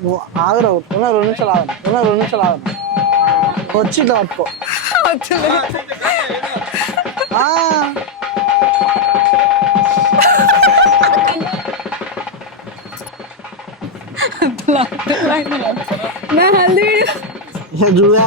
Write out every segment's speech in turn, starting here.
నువ్వు ఆగరు ఉన్న 2 నిమిషాలు ఆగను ఉన్న 2 నిమిషాలు ఆగను వచ్చి ఇట్లా పట్టుకో ఆ, నా హల్దీ ఇక చూడా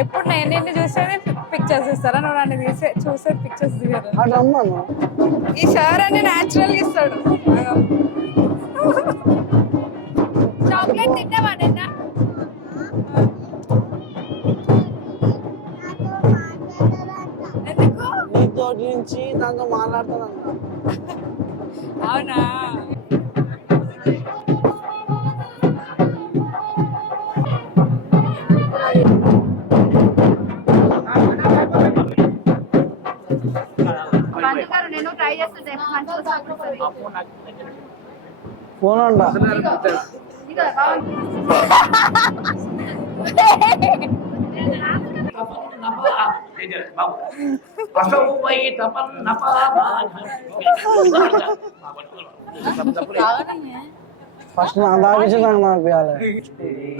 ఎప్పుడు నేను నిన్ను చూసేది పిక్చర్స్ ఇస్తారా నువ్వు నన్ను చూసేది పిక్చర్స్ దిగారు అటు రమ్మను ఈ షార్ అని న్యాచురల్ ఇస్తాడు చాక్లెట్ తిన్నావా నిన్న ఎందుకు నీతో నుంచి దాంతో మాట్లాడుతాను అవునా నేను ట్రై చేస్తుంటే ఫోన్ అంట ఫస్ట్ నా దాగించి నాకు మాపియాలి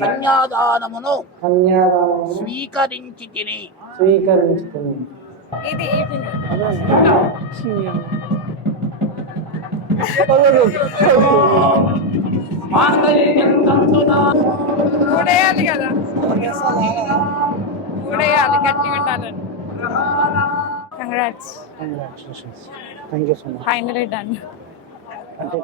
కన్యాదానమును కన్యాదానం స్వీకరించి తిని స్వీకరించుకుని ఇది ఊడేయాలి కదా ఊడేయాలి గట్టిగా ఉండాలని congrats thank you so much finally done అంటే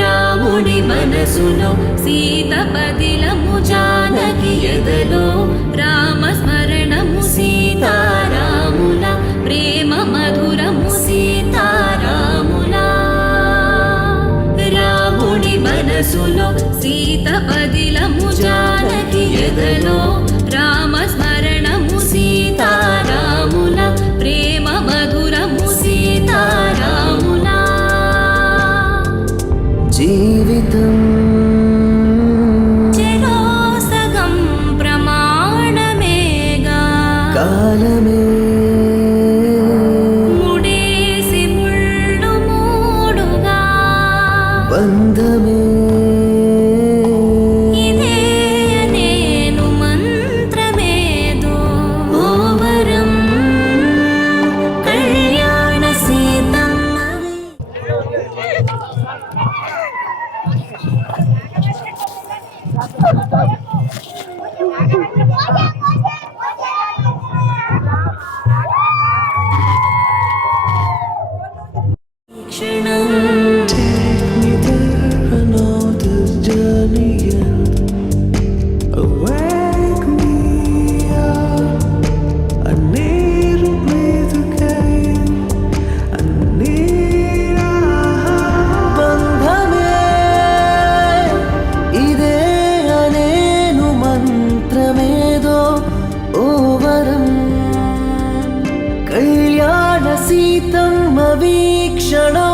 రాముడి మనసులో సీత పదిలము జానకి ఎదలో రామస్మరణము సీతారాముల ప్రేమ మధురము సీతారాముల రాముడి మనసులో సీత పదిలము జానకి ఎదలో రామస్మరణము సీతారాముల ప్రేమ మధురము సీతారాముల జీవితం చెరో సగం ప్రమాణమేగా కాలమే ముడేసి ముళ్ళు మూడుగా బంధమే ఇదే నేను మంత్రమేదో ఓ వరం కళ్యాణ సీతమ్మవే క్షణం Take me there, I know this journey ends. Awake me up, I need to breathe again. I need a బంధమే ఇదే అనేను మంత్రమేదో ఓ వరం కళ్యాణ సీతమ్మ వీక్ష క్షణం